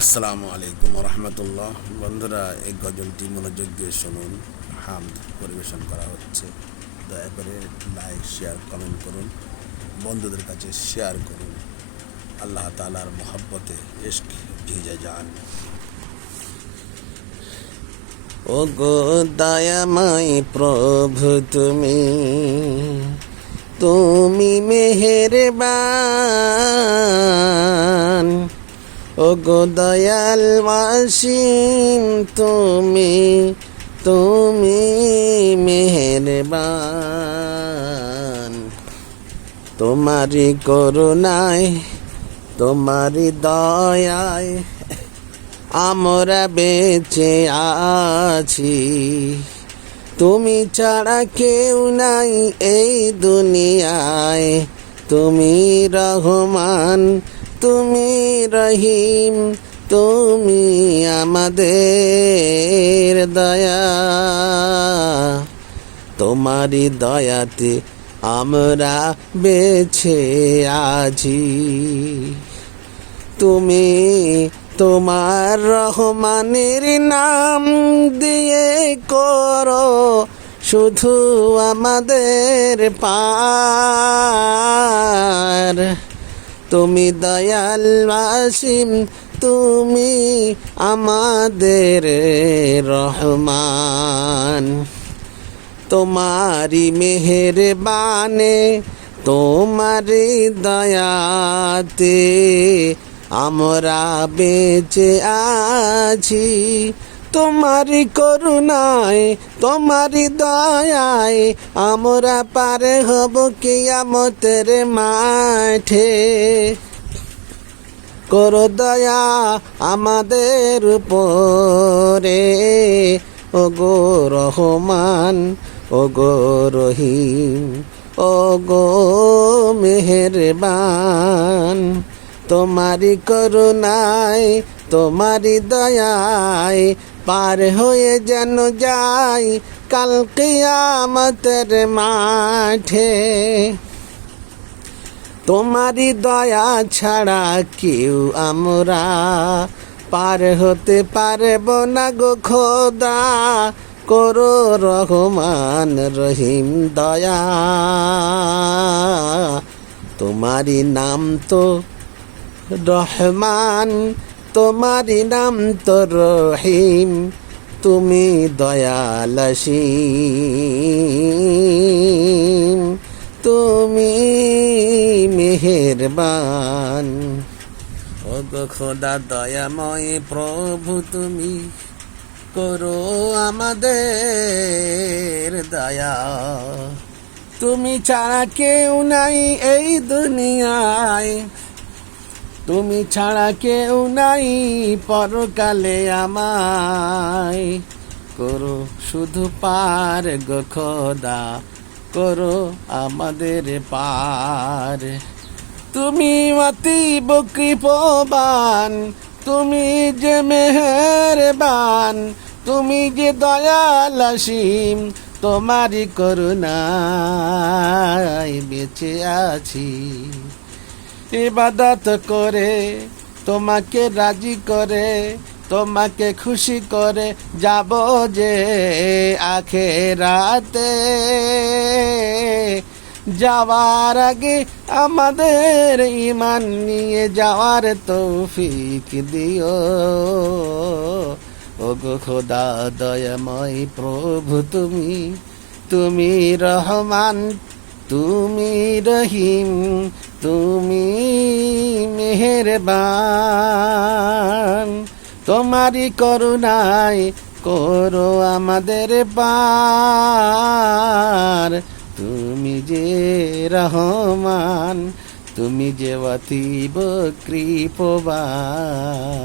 আসসালামু আলাইকুম রহমতুল্লাহ। বন্ধুরা, এই গজলটি মনোযোগ দিয়ে শুনুন। হামদ পরিবেশন করা হচ্ছে। দয়া করে লাইক, শেয়ার, কমেন্ট করুন, বন্ধুদের কাছে শেয়ার করুন। আল্লাহ তাআলার মহব্বতে ইশক ভিজে যান। ও গো দয়াময় প্রভু, তুমি তুমি মেহেরবান। ও গো দয়াল ওয়াসিম, তুমি তুমি মেহেরবান। তোমারি করুণায়, তোমারি দয়ায় আমরা বেঁচে আছি। তুমি ছাড়া কেউ নাই এই দুনিয়ায়। তুমি রহমান, তুমি রহিম, তুমি আমাদের দয়া। তোমারই দয়াতে আমরা বেঁচে আছি। তুমি তোমার রহমানের নাম দিয়ে করো শুধু আমাদের পার। তুমি দয়াল ওয়াসিম, তুমি আমাদের রহমান। তোমারি মেহেরবানে, তোমারি দয়াতে আমরা বেঁচে আছি। তোমারি করুণায়, তোমারি দয়ায় আমরা পার হব কিয়ামতের মাঠে। করো দয়া আমাদের উপরে, ও গো রহমান, ও গো রহিম, ও গো মেহেরবান। তোমারি করুণায়, তোমারি দয়ায় পার হয়ে যেন যাই কাল কিয়ামতের মাঠে। তোমারি দয়া ছাড়া কেউ আমরা পার হতে পারব না গো খোদা। করো রহমান রহিম দয়া। তোমারি নাম তো রহমান, তোমারি নাম তো রহিম, তুমি দয়াল অসীম, তুমি মেহেরবান। ও গো খোদা দয়াময় প্রভু, তুমি করো আমাদের দয়া। তুমি ছাড়া কেউ নাই এই দুনিয়ায়, তুমি ছাড়া কেউ নাই পরকালে আমায়। করো শুধু পার গো খোদা, করো আমাদের পার। তুমি অতীব কৃপবান, তুমি যে মেহেরবান, তুমি যে দয়াল অসীম, তোমারি করুণায় বেঁচে আছি। ইবাদত করে, তোমাকে রাজি করে, তোমাকে খুশি করে যাব যে আখেরাতে। যাওয়ার আগে আমাদের ঈমান নিয়ে যাওয়ার তৌফিক দিও। ও গো খোদা দয়াময় প্রভু, তুমি তুমি রহমান, তুমি রহিম, তুমি মেহেরবান। তোমারি করুণায় করো আমাদের পার। তুমি যে রহমান, তুমি যে অতীব কৃপবান।